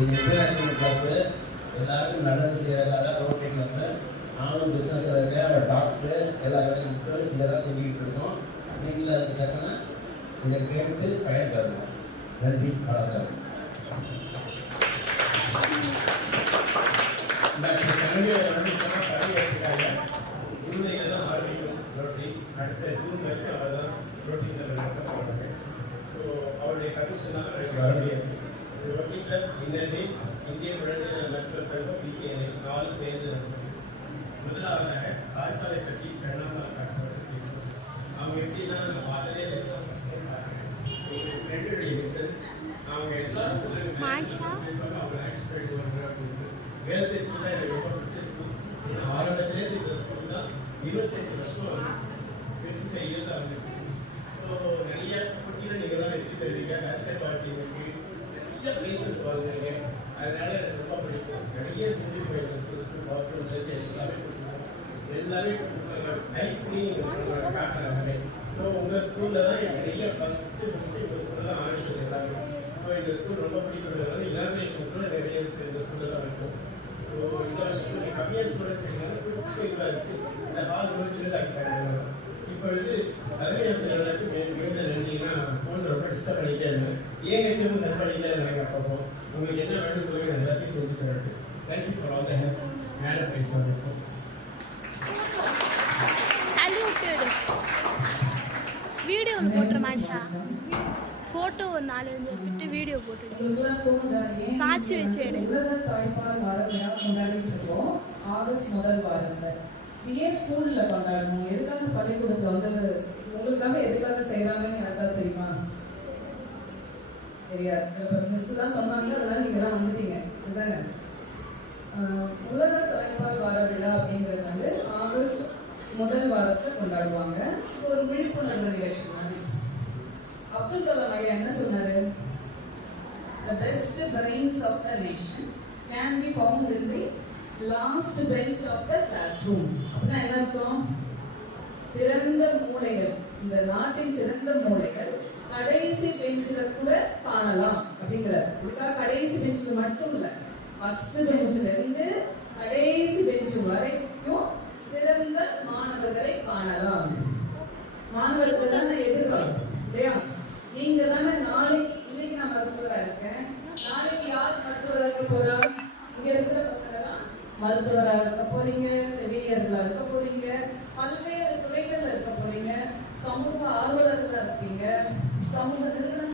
இது international club, எல்லாருக்கும் நல்லது செய்கிறதுக்காக ரோட்டரி கிளப்பு. நானும் பிஸ்னஸில் இருக்கேன், அவர் டாக்டரு, எல்லா வேலையும் விட்டு இதெல்லாம் செஞ்சுக்கிட்டு இருக்கோம். நீங்களும் அதுக்கு சக்கன இதை கேட்டு பயன் பெறணும். நன்றி, வணக்கம். ஜூலையில் தான் ஆரம்பிக்கும் ரோட்டரி. அடுத்த ஜூன் வரைக்கும் அவர் தான் ரோட்டரியில் நடத்தப்படுறாங்க. ஸோ அவருடைய கமிஷனாக எனக்கு வர முடியாது. ரோட்டரி கிளப் இன்னது இந்திய குழந்தைகள் நலத்துறை சங்கம் பிபிஎன்ஐ 4 சேர்ந்து நடக்கும். முதலாவதாக தாய்ப்பாலை பற்றி கண்ணாமல் காட்டுவது பேசுவோம். அவங்க எப்படின்னா நான் பார்த்ததே ஃபர்ஸ்ட் டைம் பார்க்குறேன். எங்களுடைய ஃப்ரெண்டுடைய மிஸ்ஸஸ் அவங்க எல்லாரும் சொல்லுவாங்க அவங்க லைஃப் ஸ்டைல் பண்ணுறேன் அப்படின்ட்டு. கேர்ள்ஸ் ஸ்கூல் தான் எனக்கு ரொம்ப பிடிச்ச ஸ்கூல். ஏன்னா ஆரம்பத்துலேருந்து இந்த ஸ்கூல் தான் 25 வருஷம் ஆகுது, 25 இயர்ஸ் ஆகுது. ஸோ நிறைய போட்டியில் நீங்கள் தான் வெற்றி பெறுவீங்க. பேஸ்கெட் பால் டீமுக்கு நிறைய ப்ரைஸஸ் வாங்குவீங்க. அதனால எனக்கு ரொம்ப பிடிக்கும். நிறைய செஞ்சுருப்பேன் இந்த ஸ்கூல் பாத்ரூம்லேருந்து எல்லாமே கொடுப்பாங்க. ஐஸ்கிரீம் காட்டுறாங்க. ஸோ உங்கள் ஸ்கூலில் தான் எனக்கு நிறைய ஃபஸ்ட்டு உங்கள் ஸ்கூலில் தான் ஆரம்பிச்சது எல்லாமே. ஸோ இந்த ஸ்கூல் ரொம்ப பிடிக்கிறதுனால இனாக்ரேஷன் கூட நிறைய இந்த ஸ்கூலில் தான் இருக்கும். ஸோ இந்த வருஷம் கம்மியாக ஸ்டூடெண்ட்ஸ் இதாக இருந்துச்சு. இந்த ஹால் ரொம்ப சின்னதாக இருக்காங்க. இப்பொழுது அறிவியல் மீண்டும் நன்றினா ஃபோனில் ரொம்ப டிஸ்டர்ப் பண்ணிக்கிட்டே இருந்தேன். ஏன் வச்சும் ஹெல்ப் பண்ணிக்கிட்டே இருந்தாங்க. அப்பப்போ உங்களுக்கு என்ன வேணும் சொல்லுங்கள், எல்லாத்தையும் செஞ்சு தரேன். Thank you for all the help. Madam பேசுவாங்க. வீடியோ ஒன்று போட்டுருமாஷா, ஃபோட்டோ ஒரு 4-5 எடுத்துட்டு வீடியோ போட்டுட்டு சாட்சி வச்சு எடு. தாய்ப்பால் வார விழா கொண்டாடிட்டு இருக்கோம். ஆகஸ்ட் முதல் வாரத்துல ஏன் ஸ்கூல்ல கொண்டாடணும், எதுக்காக பள்ளிக்கூடத்துல வந்து உங்களுக்காக எதுக்காக செய்யறாங்கன்னு யாருக்காவது தெரியுமா? தெரியாது. மிஸ் தான் சொன்னாங்க, அதனால நீங்க எல்லாம் வந்துட்டீங்க. இதுதானே உலக தாய்ப்பால் வார விழா அப்படிங்கிறது வந்து ஆகஸ்ட் முதல் வாரத்தை கொண்டாடுவாங்க. இது ஒரு விழிப்புணர்வு நிகழ்ச்சி மாதிரி. அப்துல் கலாம் ஐயா என்ன சொன்னாரு? The best brains of the nation can be found in the last bench of the classroom. அப்படின்னா என்ன அர்த்தம்? சிறந்த மூளைகள், இந்த நாட்டின் சிறந்த மூளைகள் கடைசி பெஞ்சில் கூட காணலாம் அப்படிங்கிறார். இதுக்காக கடைசி பெஞ்சில் மட்டும் இல்லை, ஃபர்ஸ்ட் பெஞ்சில் இருந்து கடைசி பெஞ்சு வரைக்கும் சிறந்த மாணவர்களை காணலாம். மாணவர்கள் தான் எதிர்காலம் இல்லையா? நீங்க